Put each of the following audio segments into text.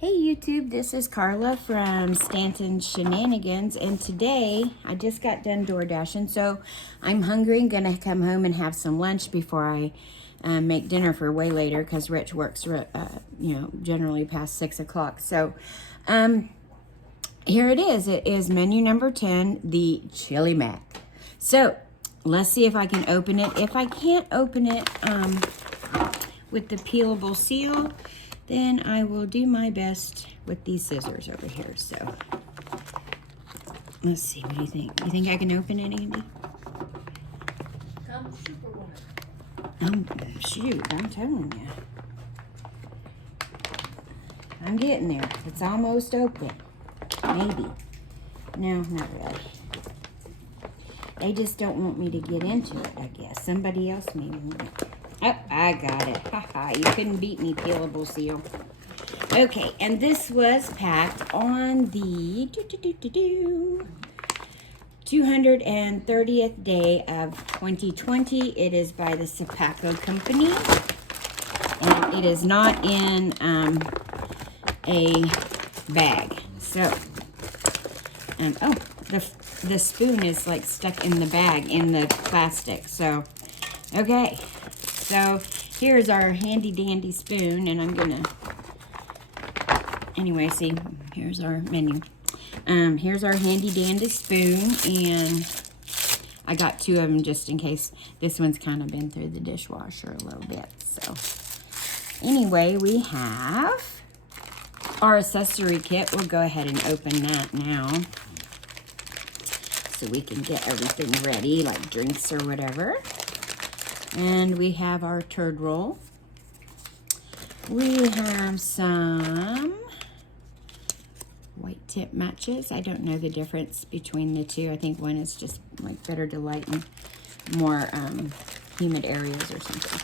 Hey YouTube, this is Carla from Stanton Shenanigans, and today I just got done door dashing, so I'm hungry and gonna come home and have some lunch before I make dinner for way later because Rich works generally past 6 o'clock. So here it is. It is menu number 10, the chili mac. So let's see if I can open it. If I can't open it with the peelable seal, then I will do my best with these scissors over here. So let's see, what do you think? You think I can open it, Andy? Come Superwoman. Shoot, I'm telling you. I'm getting there. It's almost open. Maybe. No, not really. They just don't want me to get into it, I guess. Somebody else maybe want it. Oh, I got it. Haha, you couldn't beat me, peelable seal. Okay, and this was packed on the 230th day of 2020. It is by the Sapaco Company. And it is not in a bag. So, oh, the spoon is like stuck in the bag, in the plastic. So, okay. So here's our handy dandy spoon, and I'm gonna, anyway, see, here's our menu. Here's our handy dandy spoon, and I got two of them just in case. This one's kind of been through the dishwasher a little bit. So anyway, we have our accessory kit. We'll go ahead and open that now so we can get everything ready, like drinks or whatever. And we have our turd roll. We have some white tip matches. I don't know the difference between the two. I think one is just like better to lighten more humid areas or something.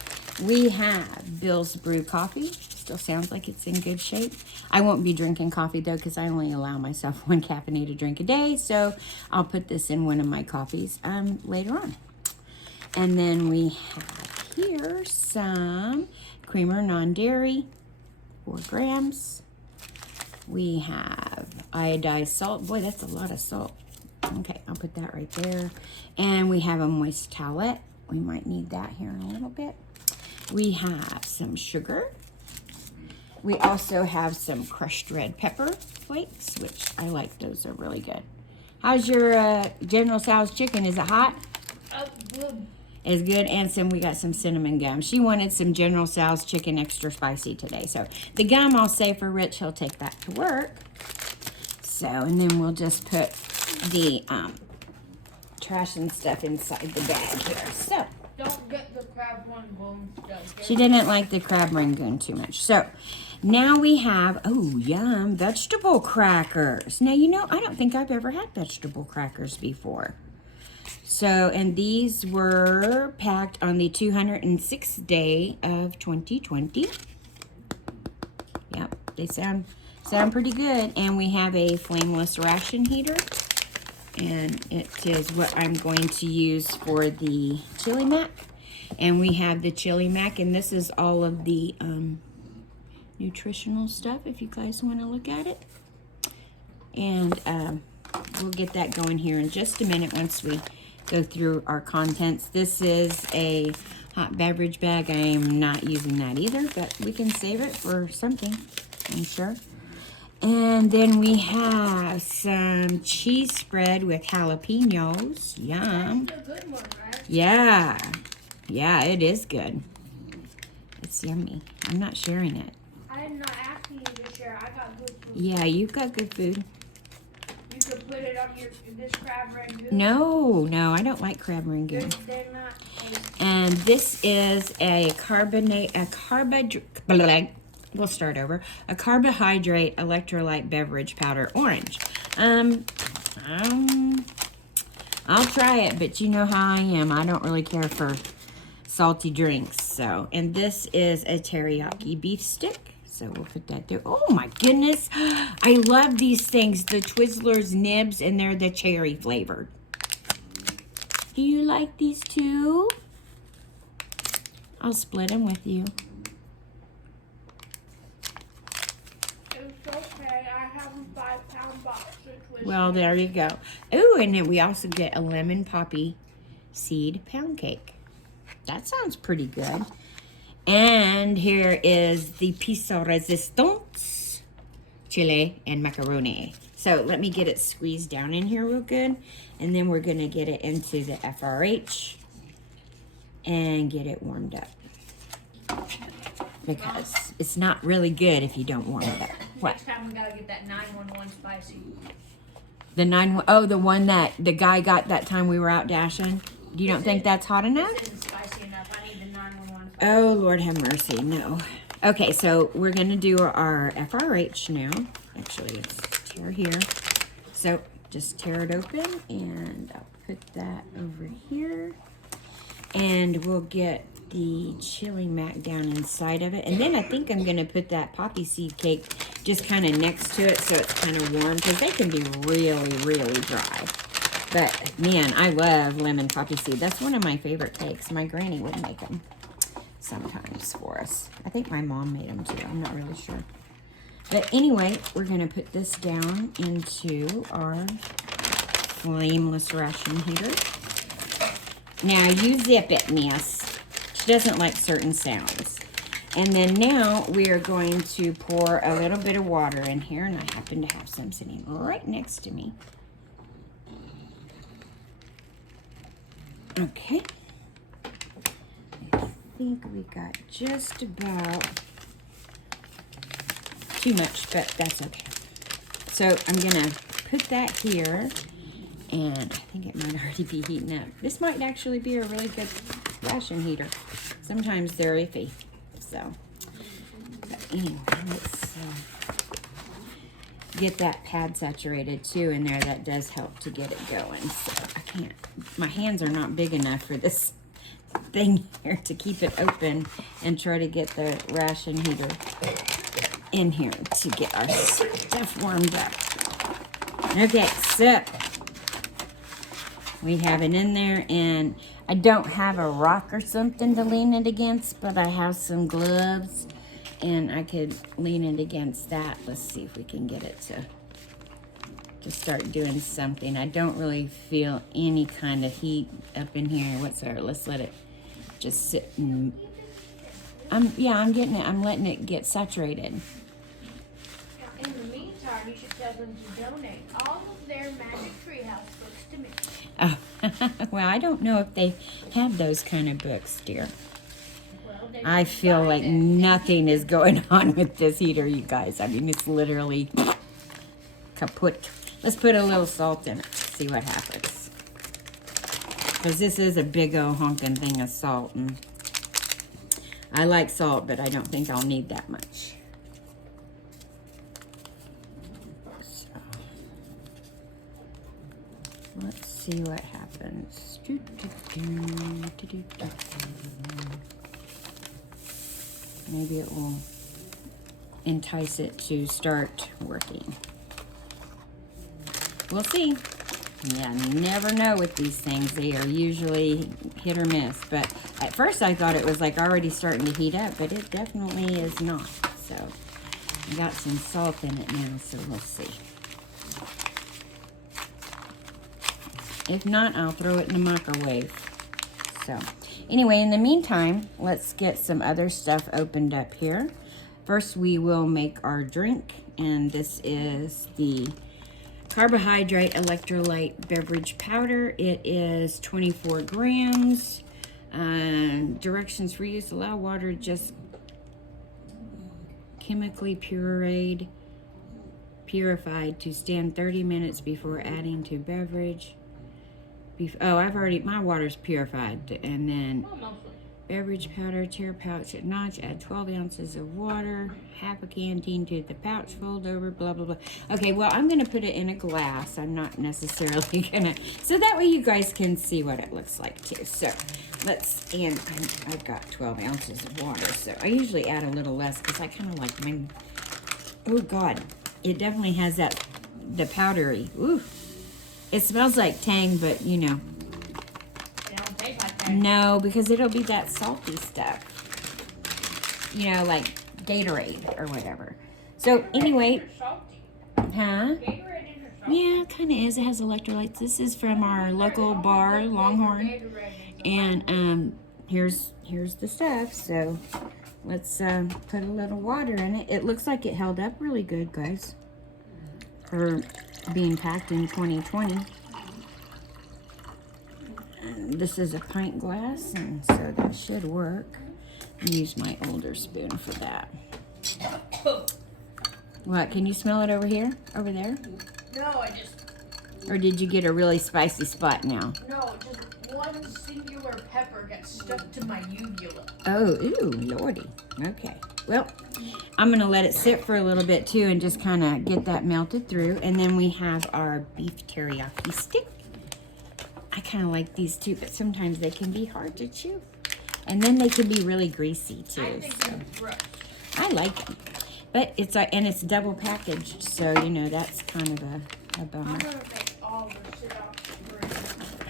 We have Bill's Brew coffee. Still sounds like it's in good shape. I won't be drinking coffee though because I only allow myself one caffeinated drink a day. So I'll put this in one of my coffees later on. And then we have here some creamer non-dairy, 4 grams. We have iodized salt. Boy, that's a lot of salt. Okay, I'll put that right there. And we have a moist towelette. We might need that here in a little bit. We have some sugar. We also have some crushed red pepper flakes, which I like. Those are really good. How's your General Tso's chicken? Is it hot? Good. Is good. And we got some cinnamon gum. She wanted some General Tso's chicken extra spicy today. So the gum I'll save for Rich. He'll take that to work. So, and then we'll just put the trash and stuff inside the bag here. So Don't get the crab rangoon stuff. she didn't like the crab rangoon too much. So now we have, oh yum, vegetable crackers. Now, you know, I don't think I've ever had vegetable crackers before. So, and these were packed on the 206th day of 2020. Yep, they sound pretty good. And we have a flameless ration heater. And it is what I'm going to use for the chili mac. And we have the chili mac, and this is all of the nutritional stuff if you guys want to look at it. And we'll get that going here in just a minute once we go through our contents. This is a hot beverage bag. I am not using that either, but we can save it for something, I'm sure. And then we have some cheese spread with jalapenos. Yum. That's a good one, right? Yeah. Yeah, it is good. It's yummy. I'm not sharing it. I'm not asking you to share. I got good food. Yeah, you've got good food. You could put it on this crab rangoon. No, I don't like crab rangoon. They're not tasty. And this is a carbohydrate electrolyte beverage powder orange. I'll try it, but you know how I am. I don't really care for salty drinks. So, and this is a teriyaki beef stick. So we'll put that there. Oh my goodness. I love these things. The Twizzlers nibs, and they're the cherry flavored. Do you like these too? I'll split them with you. It was so have a 5-pound box of Twisted. Well, there you go. Ooh, and then we also get a lemon poppy seed pound cake. That sounds pretty good. And here is the piso resistance, chile, and macaroni. So let me get it squeezed down in here real good. And then we're going to get it into the FRH and get it warmed up. Because it's not really good if you don't warm it up. What? Next time we gotta get that 911 spicy. The one that the guy got that time we were out dashing? You don't think that's hot enough? This isn't spicy enough. I need the 911 spicy. Oh, Lord have mercy, no. Okay, so we're going to do our FRH now. Actually, let's tear here. So just tear it open, and I'll put that over here. And we'll get the chili mac down inside of it. And then I think I'm going to put that poppy seed cake just kind of next to it so it's kind of warm, because they can be really, really dry. But, man, I love lemon poppy seed. That's one of my favorite cakes. My granny would make them sometimes for us. I think my mom made them too. I'm not really sure. But anyway, we're going to put this down into our flameless ration heater. Now, you zip it, miss. She doesn't like certain sounds. And then now we are going to pour a little bit of water in here, and I happen to have some sitting right next to me. Okay. I think we got just about too much, but that's okay. So I'm gonna put that here, and I think it might already be heating up. This might actually be a really good ration heater. Sometimes they're iffy, so. But anyway, let's get that pad saturated too in there. That does help to get it going. So I can't, my hands are not big enough for this thing here to keep it open and try to get the ration heater in here to get our stuff warmed up. Okay, so we have it in there, and I don't have a rock or something to lean it against, but I have some gloves, and I could lean it against that. Let's see if we can get it to start doing something. I don't really feel any kind of heat up in here whatsoever. Let's let it just sit and I'm getting it. I'm letting it get saturated. In the meantime, you should tell them to donate all of their Magic Treehouse books to me. Oh, well, I don't know if they have those kind of books, dear. Well, they I feel like nothing is going on with this heater, you guys. I mean, it's literally kaput. Let's put a little salt in it, see what happens. Because this is a big old honking thing of salt, and I like salt, but I don't think I'll need that much. So, let's see what happens. Maybe it will entice it to start working. We'll see. Yeah, you never know with these things. They are usually hit or miss. But at first I thought it was like already starting to heat up, but it definitely is not. So I got some salt in it now, so we'll see. If not, I'll throw it in the microwave. So anyway, in the meantime, let's get some other stuff opened up here. First, we will make our drink, and this is the carbohydrate electrolyte beverage powder. It is 24 grams. Directions for use: allow water just chemically purified to stand 30 minutes before adding to beverage. My water's purified. And then beverage powder, tear pouch at notch, add 12 ounces of water, half a canteen to the pouch, fold over, blah, blah, blah. Okay, well, I'm going to put it in a glass. I'm not necessarily going to, so that way you guys can see what it looks like too. So and I've got 12 ounces of water, so I usually add a little less because I kind of like mine. Oh God, it definitely has the powdery. Ooh, it smells like Tang, but you know. No, because it'll be that salty stuff. You know, like Gatorade or whatever. So anyway, Huh? Gatorade in or something? Yeah, it kind of is. It has electrolytes. This is from our local bar, Longhorn. And here's the stuff. So let's put a little water in it. It looks like it held up really good, guys, for being packed in 2020. And this is a pint glass, and so that should work. I'll use my older spoon for that. What, can you smell it over here? Over there? No, I just... Or did you get a really spicy spot now? No, just one singular pepper got stuck to my uvula. Oh, ooh, lordy. Okay. Well, I'm going to let it sit for a little bit, too, and just kind of get that melted through. And then we have our beef teriyaki stick. I kind of like these, too, but sometimes they can be hard to chew. And then they can be really greasy, too. I think So. it's gross. I like them. But it's double packaged, so, you know, that's kind of a bummer. I'm gonna make all the shit off the grill.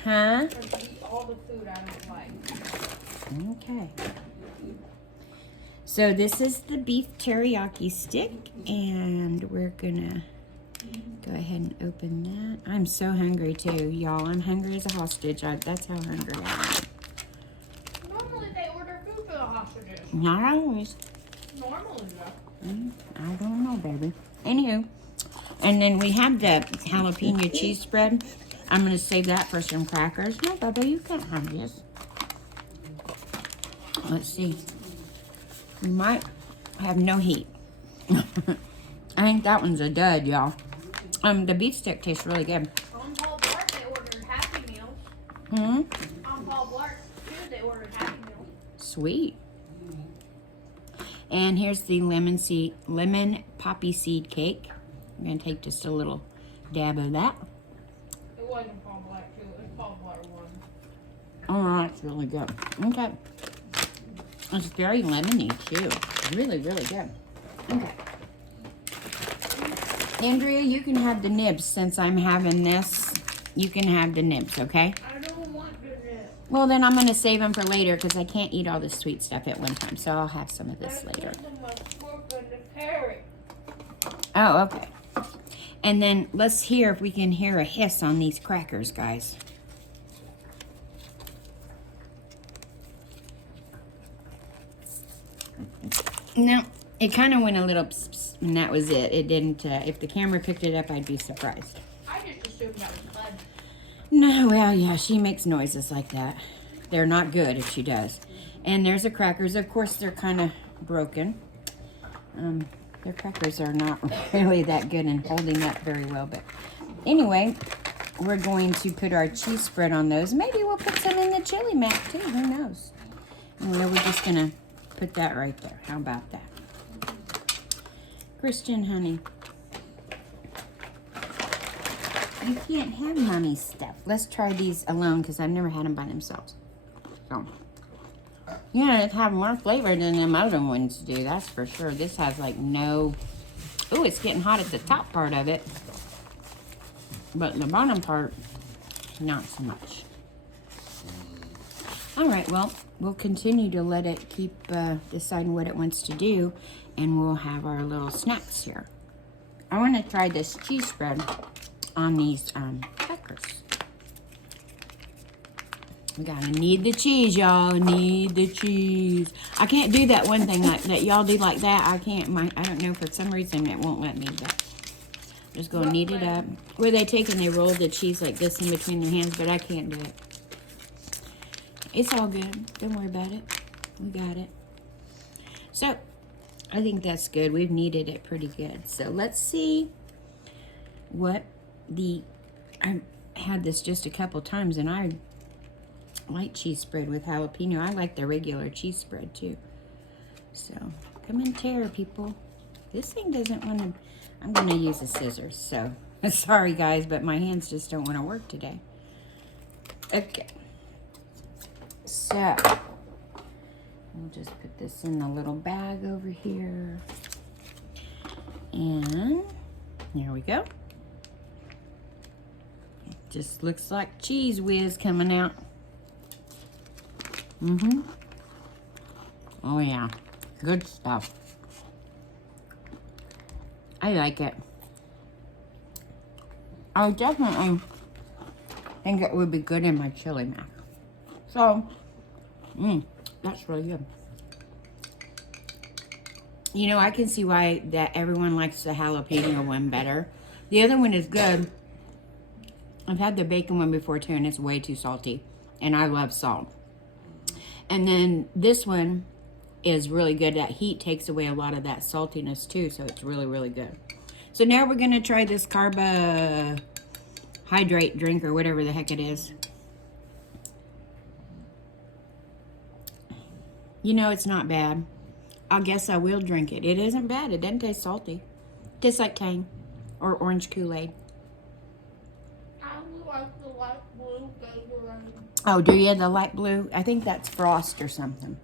Huh? I'm gonna eat all the food I don't like. Okay. So this is the beef teriyaki stick, and we're gonna go ahead and open that. I'm so hungry too, y'all. I'm hungry as a hostage. That's how hungry I am. Normally they order food for the hostages. Not always. Normally though. I don't know, baby. Anywho, and then we have the jalapeno cheese spread. I'm gonna save that for some crackers. No, Bubba, you can't have this. Let's see. We might have no heat. I think that one's a dud, y'all. The beef stick tastes really good. On Paul Blart they ordered Happy Meals. On Paul Blart too they ordered Happy Meals. Sweet. And here's the lemon poppy seed cake. I'm gonna take just a little dab of that. It wasn't Paul Blart too, it was Paul Blart 1. Oh, that's really good. Okay. It's very lemony too. Really, really good. Okay. Andrea, you can have the nibs since I'm having this. You can have the nibs, okay? I don't want to do that. Well, then I'm going to save them for later because I can't eat all the sweet stuff at one time. So I'll have some of this later. Oh, okay. And then let's hear if we can hear a hiss on these crackers, guys. No, it kind of went a little pss, pss, and that was it. It didn't, if the camera picked it up, I'd be surprised. I just assumed that was blood. No, well, yeah, she makes noises like that. They're not good if she does. And there's the crackers. Of course, they're kind of broken. Their crackers are not really that good and holding up very well. But anyway, we're going to put our cheese spread on those. Maybe we'll put some in the chili mac, too. Who knows? Anyway, we're just going to put that right there. How about that? Christian, honey. You can't have mommy stuff. Let's try these alone because I've never had them by themselves. So, yeah, it have more flavor than them other ones do. That's for sure. This has like no... Oh, it's getting hot at the top part of it. But the bottom part, not so much. All right, well, we'll continue to let it keep deciding what it wants to do, and we'll have our little snacks here. I want to try this cheese spread on these crackers. We gotta need the cheese, y'all. Need the cheese. I can't do that one thing like that. Y'all do like that. I can't. I don't know, for some reason it won't let me. But just gonna knead it up. Where they take and they roll the cheese like this in between their hands, but I can't do it. It's all good. Don't worry about it. We got it. So, I think that's good. We've kneaded it pretty good. So, let's see what I had this just a couple times, and I like cheese spread with jalapeno. I like the regular cheese spread, too. So, come and tear, people. This thing doesn't want to... I'm going to use the scissors, so... Sorry, guys, but my hands just don't want to work today. Okay. So, we'll just put this in a little bag over here. And there we go. It just looks like cheese whiz coming out. Oh, yeah. Good stuff. I like it. I definitely think it would be good in my chili mac. So, that's really good. You know, I can see why that everyone likes the jalapeno one better. The other one is good. I've had the bacon one before too, and it's way too salty. And I love salt. And then this one is really good. That heat takes away a lot of that saltiness too, so it's really, really good. So now we're going to try this carbohydrate drink or whatever the heck it is. You know, it's not bad. I guess I will drink it. It isn't bad. It doesn't taste salty. It tastes like Tang or orange Kool-Aid. I like the light blue Gatorade. Oh, do you? The light blue? I think that's Frost or something.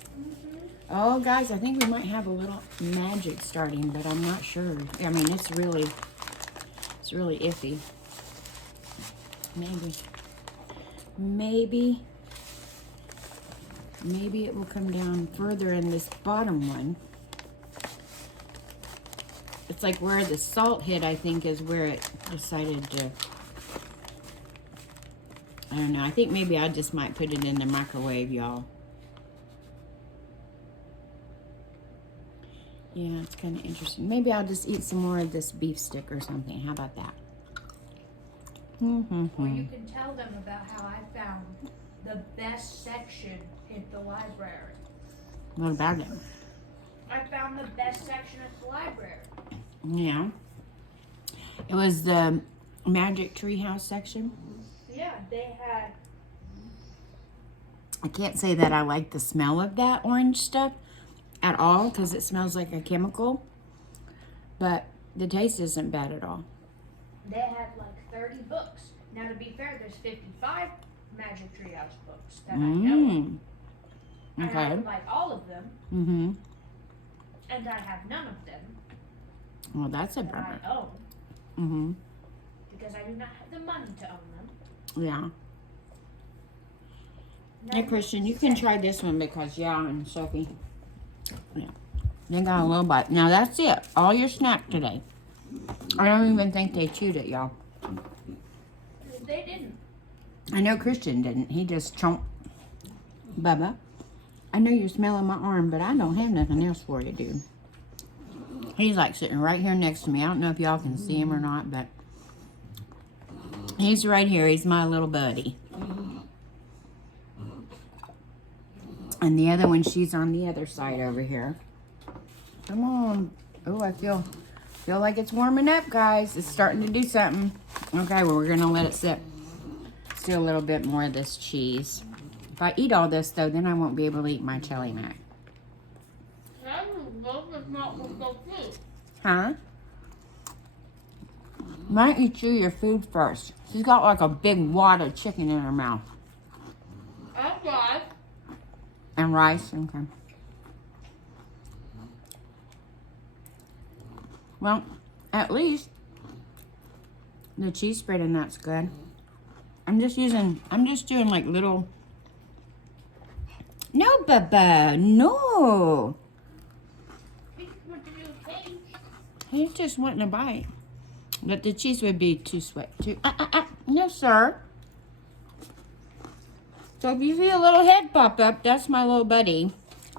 Oh, guys, I think we might have a little magic starting, but I'm not sure. I mean, it's really iffy. Maybe it will come down further in this bottom one. It's like where the salt hit, I think, is where it decided to... I don't know. I think maybe I just might put it in the microwave, y'all. Yeah, it's kind of interesting. Maybe I'll just eat some more of this beef stick or something. How about that? Or you can tell them about how I found the best section in the library. What about it? I found the best section at the library. Yeah. It was the Magic Treehouse section. Yeah, they had... I can't say that I like the smell of that orange stuff at all because it smells like a chemical. But the taste isn't bad at all. They had like 30 books. Now, to be fair, there's 55 Magic Treehouse books that I know of. Okay. And I would like all of them. Mm-hmm. And I have none of them Well, that's a that bummer. I own. Mm-hmm. Because I do not have the money to own them. Yeah. Now, Hey, Christian, you can try this one because, yeah, and Sophie. Yeah. They got a little bite. Now, that's it. All your snack today. I don't even think they chewed it, y'all. They didn't. I know Christian didn't. He just chomped. Bubba, I know you're smelling my arm, but I don't have nothing else for you, dude. He's like sitting right here next to me. I don't know if y'all can see him or not, but he's right here. He's my little buddy. And the other one, she's on the other side over here. Come on. Oh, I feel like it's warming up, guys. It's starting to do something. Okay, well, we're going to let it sit. Let's do a little bit more of this cheese. If I eat all this, though, then I won't be able to eat my chili mac. Huh? Why don't you chew your food first? She's got like a big wad of chicken in her mouth. Okay. And rice, okay. Well, at least the cheese spread in that's good. I'm just doing like little... No, Bubba, no. He's just wanting a bite. But the cheese would be too sweet. No, sir. So if you see a little head pop up, that's my little buddy.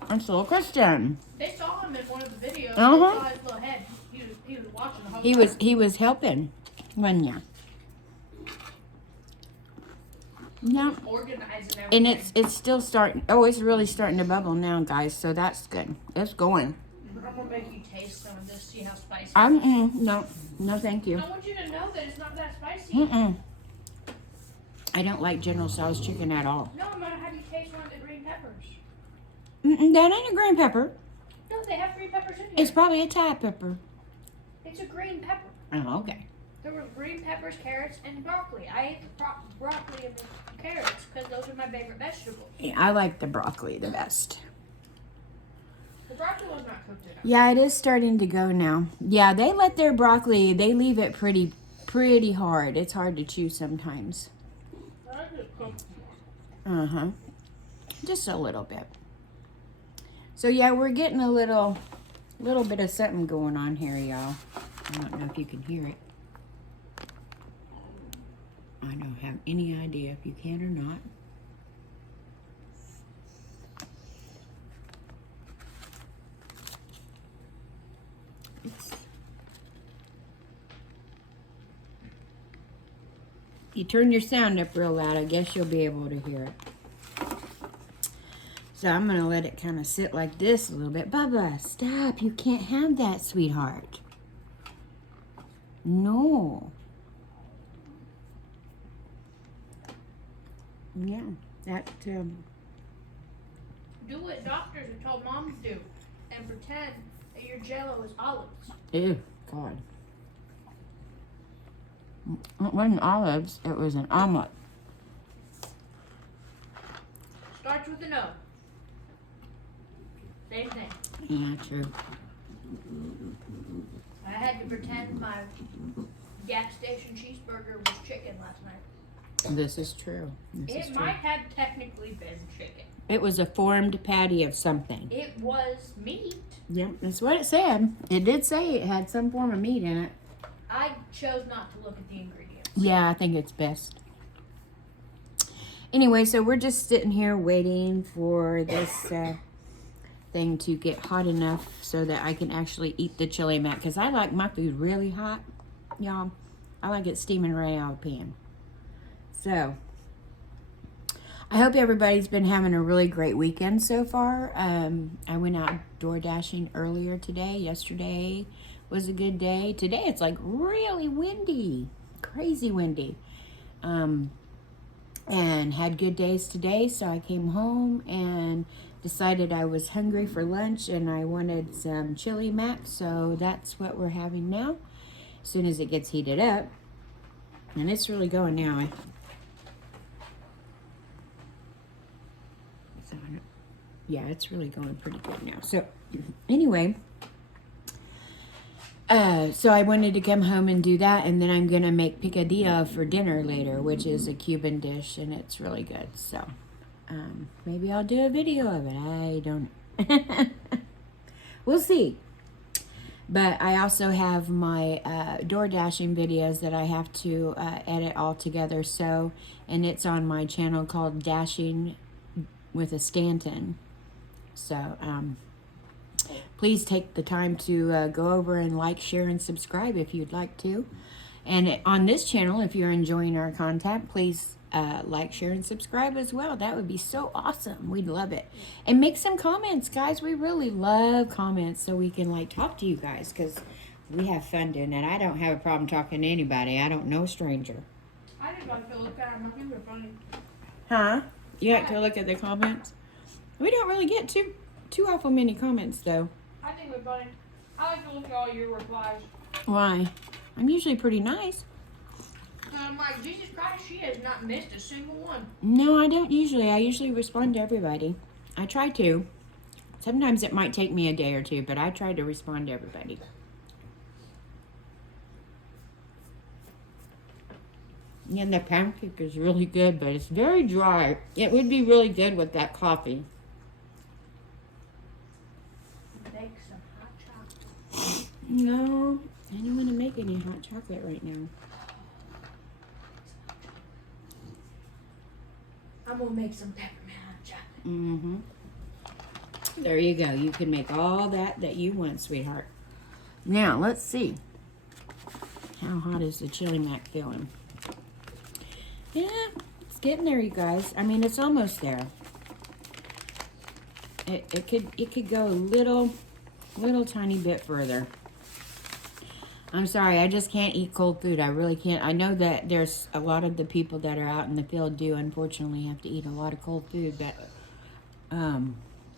That's little Christian. They saw him in one of the videos. Uh-huh. They saw his little head. He was watching the whole time. He was helping, wasn't ya? No. Organizing everything. And it's still starting. Oh, it's really starting to bubble now, guys. So that's good. It's going. I'm gonna make you taste some of this. See how spicy. No, thank you. I want you to know that it's not that spicy. I don't like General Tso's chicken at all. No, I'm gonna have you taste one of the green peppers. That ain't a green pepper. No, they have green peppers in here. It's probably a Thai pepper. It's a green pepper. Oh, okay. There were green peppers, carrots, and broccoli. I ate the broccoli and the carrots because those are my favorite vegetables. Yeah, I like the broccoli the best. The broccoli was not cooked enough. Yeah, it is starting to go now. Yeah, they let their broccoli, they leave it pretty hard. It's hard to chew sometimes. I like it cooked more. Just a little bit. So yeah, we're getting a little bit of something going on here, y'all. I don't know if you can hear it. I don't have any idea if you can or not. You turn your sound up real loud, I guess you'll be able to hear it. So I'm going to let it kind of sit like this a little bit. Bubba, stop. You can't have that, sweetheart. No. Yeah, that... Do what doctors have told moms do and pretend that your Jell-O is olives. Ew, God. It wasn't olives, it was an omelet. Starts with an O. Same thing. Yeah, true. I had to pretend my gas station cheeseburger was chicken last night. This is true. It might have technically been chicken. It was a formed patty of something. It was meat. Yep, that's what it said. It did say it had some form of meat in it. I chose not to look at the ingredients. Yeah, I think it's best. Anyway, so we're just sitting here waiting for this thing to get hot enough so that I can actually eat the chili mac. Because I like my food really hot, y'all. I like it steaming right out of the pan. So, I hope everybody's been having a really great weekend so far. I went out door dashing earlier today. Yesterday was a good day. Today it's like really windy, crazy windy. And had good days today, so I came home and decided I was hungry for lunch and I wanted some chili mac, so that's what we're having now as soon as it gets heated up. And it's really going now. Yeah, it's really going pretty good now. So anyway, so I wanted to come home and do that, and then I'm gonna make picadillo for dinner later, which is a Cuban dish, and it's really good. So maybe I'll do a video of it. I don't we'll see. But I also have my door dashing videos that I have to edit all together. So, and it's on my channel called Dashing with a Stanton. So, please take the time to go over and like, share, and subscribe if you'd like to. And on this channel, if you're enjoying our content, please like, share, and subscribe as well. That would be so awesome. We'd love it. And make some comments, guys. We really love comments so we can like talk to you guys because we have fun doing it. I don't have a problem talking to anybody. I don't know a stranger. I just like to look at them. I think they're funny. Huh? You like to look at the comments? We don't really get too awful many comments though. I think they're funny. I like to look at all your replies. Why? I'm usually pretty nice. I'm like, Jesus Christ, she has not missed a single one. No, I don't usually. I usually respond to everybody. I try to. Sometimes it might take me a day or two, but I try to respond to everybody. Yeah, the pancake is really good, but it's very dry. It would be really good with that coffee. Make some hot chocolate. No, I don't want to make any hot chocolate right now. I'm gonna make some peppermint hot chocolate. Mm-hmm. There you go. You can make all that you want, sweetheart. Now, let's see. How hot is the chili mac feeling? Yeah, it's getting there, you guys. I mean, it's almost there. It could go a little tiny bit further. I'm sorry, I just can't eat cold food. I really can't. I know that there's a lot of the people that are out in the field do unfortunately have to eat a lot of cold food, but I'm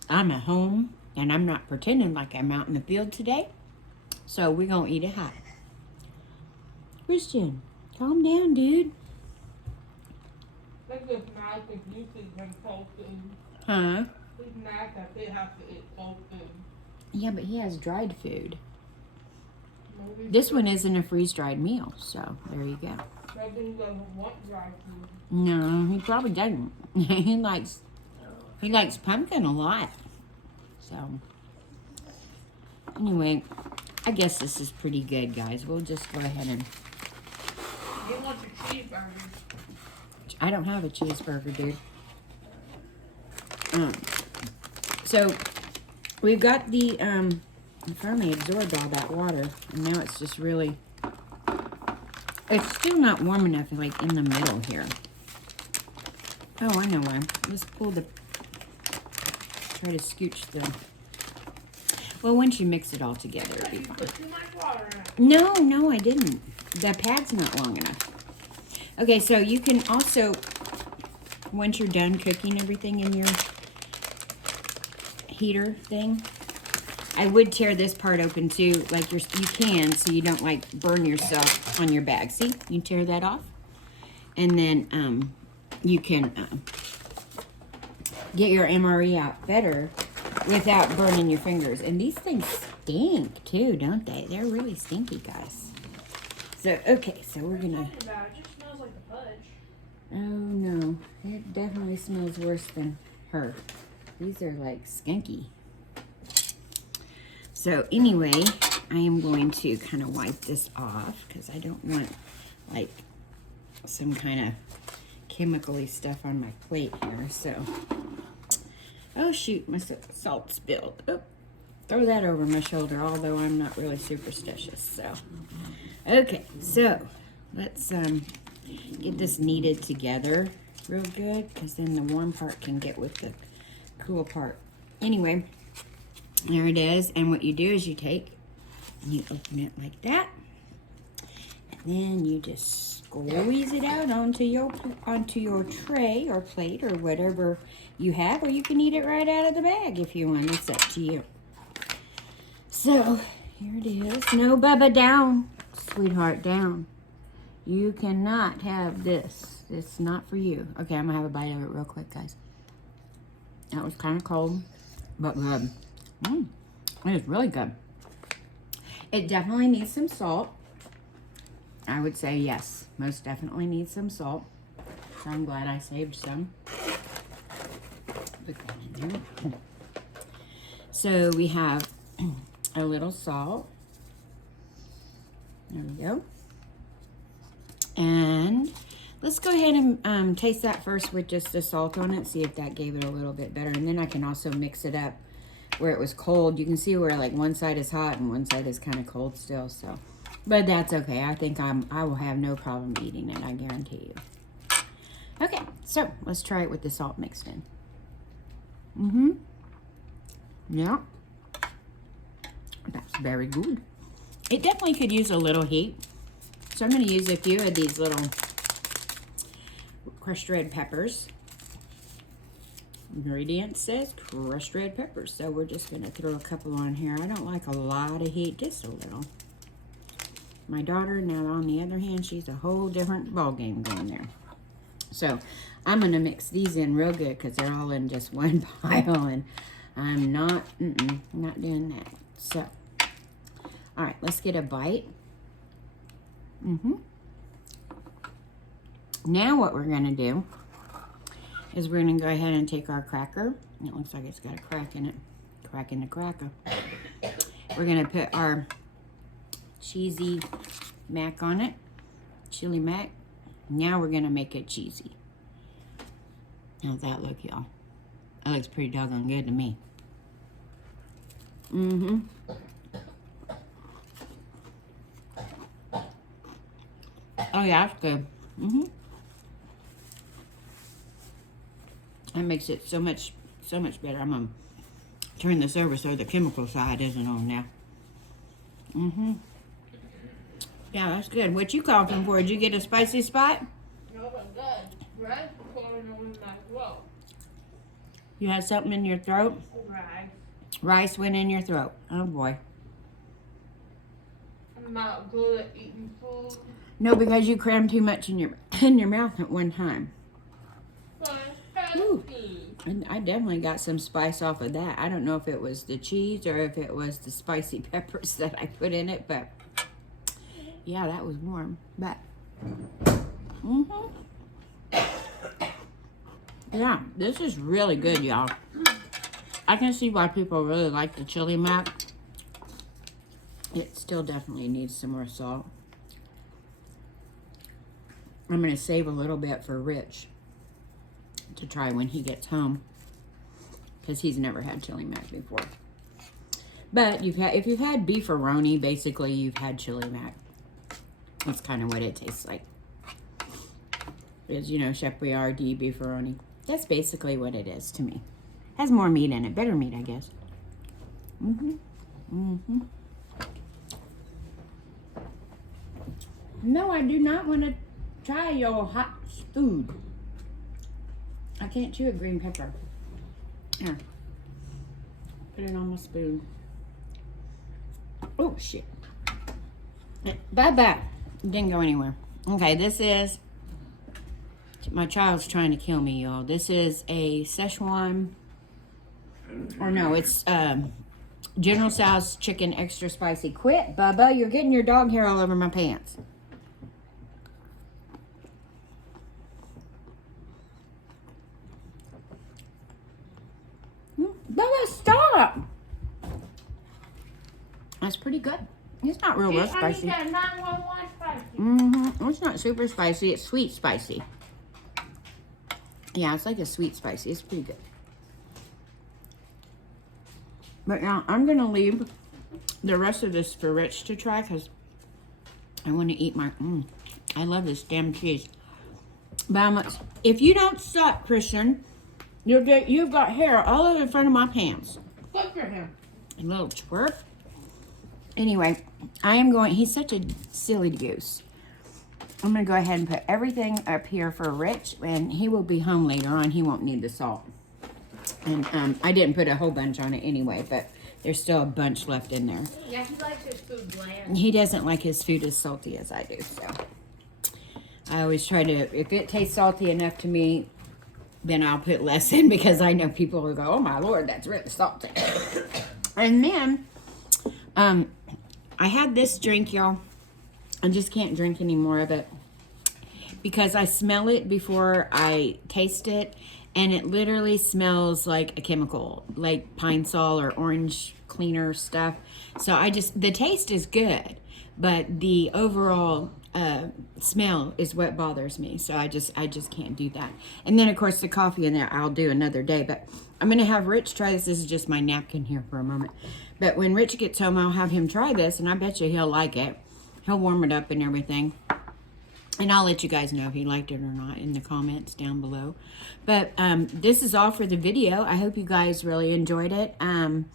at home and I'm not pretending like I'm out in the field today. So we're gonna eat it hot. Christian, calm down, dude. It's just nice if you see them cold food. Huh? It's nice that they have to eat cold food. Yeah, but he has dried food. Maybe This one isn't a freeze-dried meal, so there you go. maybe he doesn't want dry food. No, he probably doesn't. he likes pumpkin a lot. So anyway, I guess this is pretty good, guys. We'll just go ahead and He wants a cheeseburger. I don't have a cheeseburger, dude. So we've got the it finally absorbed all that water, and now it's just really, it's still not warm enough, like in the middle here. Oh, I know why. Let's pull the, try to scooch the, well, once you mix it all together, it'll be You fine. put too much water in it. No, I didn't. The pad's not long enough. Okay, so you can also, once you're done cooking everything in your heater thing, I would tear this part open too, like you can, so you don't like burn yourself on your bag. See, you tear that off, and then you can get your MRE out better without burning your fingers. And these things stink too, don't they? They're really stinky, guys. So okay, so we're gonna. What are you talking about? It just smells like the fudge. Oh no, it definitely smells worse than her. These are like skanky. So anyway, I am going to kind of wipe this off because I don't want like some kind of chemically stuff on my plate here. So, oh shoot, my salt spilled. Oh, throw that over my shoulder, although I'm not really superstitious. So, okay, so let's get this kneaded together real good, because then the warm part can get with the cool part. Anyway, there it is. And what you do is you take and you open it like that, and then you just squeeze it out onto your tray or plate or whatever you have, or you can eat it right out of the bag if you want. It's up to you. So here it is. No, Bubba, down, sweetheart, down. You cannot have this. It's not for you. Okay, I'm gonna have a bite of it real quick, guys. That was kind of cold, but good. It is really good. It definitely needs some salt. I would say yes, most definitely needs some salt. So I'm glad I saved some. Put that in there. So we have a little salt. There we go. And let's go ahead and taste that first with just the salt on it, see if that gave it a little bit better. And then I can also mix it up where it was cold. You can see where like one side is hot and one side is kind of cold still. So, but that's okay. I think I will have no problem eating it, I guarantee you. Okay, so let's try it with the salt mixed in. Yeah, that's very good. It definitely could use a little heat. So I'm going to use a few of these little crushed red peppers. Ingredient says crushed red peppers. So we're just going to throw a couple on here. I don't like a lot of heat, just a little. My daughter, now on the other hand, she's a whole different ball game going there. So I'm going to mix these in real good because they're all in just one pile, and I'm not doing that. So, all right, let's get a bite. Now what we're going to do is we're going to go ahead and take our cracker. It looks like it's got a crack in it. Crack in the cracker. We're going to put our cheesy mac on it. Chili mac. Now we're going to make it cheesy. How's that look, y'all? That looks pretty doggone good to me. Oh yeah, that's good. That makes it so much better. I'm gonna turn this over so the chemical side isn't on now. Yeah, that's good. What you coughing for? Did you get a spicy spot? No, but good. Rice pouring on my throat. You had something in your throat? Rice. Rice went in your throat. Oh boy. I'm not good at eating food. No, because you crammed too much in your mouth at one time. But Ooh. it's tasty. And I definitely got some spice off of that. I don't know if it was the cheese or if it was the spicy peppers that I put in it, but yeah, that was warm. But yeah, this is really good, y'all. I can see why people really like the chili mac. It still definitely needs some more salt. I'm going to save a little bit for Rich to try when he gets home, because he's never had chili mac before. But if you've had beefaroni, basically you've had chili mac. That's kind of what it tastes like. Is, you know, Chef Boyardee beefaroni. That's basically what it is to me. Has more meat in it, better meat, I guess. No, I do not want to try your hot food. I can't chew a green pepper. Here. Put it on my spoon. Oh, shit. Bye-bye. Didn't go anywhere. Okay, this is... My child's trying to kill me, y'all. This is a Szechuan... Or no, it's General Tso's chicken extra spicy. Quit, Bubba. You're getting your dog hair all over my pants. Bubba, stop! That's pretty good. It's not real spicy. I need that 911 spicy. It's not super spicy. It's sweet spicy. Yeah, it's like a sweet spicy. It's pretty good. But now I'm going to leave the rest of this for Rich to try, because I want to eat my... I love this damn cheese. But if you don't stop, Christian, you've got hair all over the front of my pants. Flip your hair. A little twerp. Anyway, I am going... He's such a silly goose. I'm going to go ahead and put everything up here for Rich, and he will be home later on. He won't need the salt. And I didn't put a whole bunch on it anyway, but there's still a bunch left in there. Yeah, he likes his food bland. He doesn't like his food as salty as I do, so I always try to, if it tastes salty enough to me, then I'll put less in, because I know people will go, oh my Lord, that's really salty. And then, I had this drink, y'all. I just can't drink any more of it, because I smell it before I taste it. And it literally smells like a chemical, like Pine Sol or orange cleaner stuff. So the taste is good, but the overall smell is what bothers me. So I just can't do that. And then of course the coffee in there I'll do another day. But I'm gonna have Rich try this. This is just my napkin here for a moment. But when Rich gets home, I'll have him try this, and I bet you he'll like it. He'll warm it up and everything. And I'll let you guys know if he liked it or not in the comments down below. But this is all for the video. I hope you guys really enjoyed it. And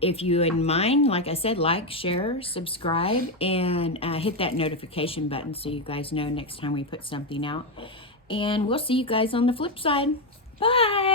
if you wouldn't mind, like I said, like, share, subscribe, and hit that notification button so you guys know next time we put something out. And we'll see you guys on the flip side. Bye!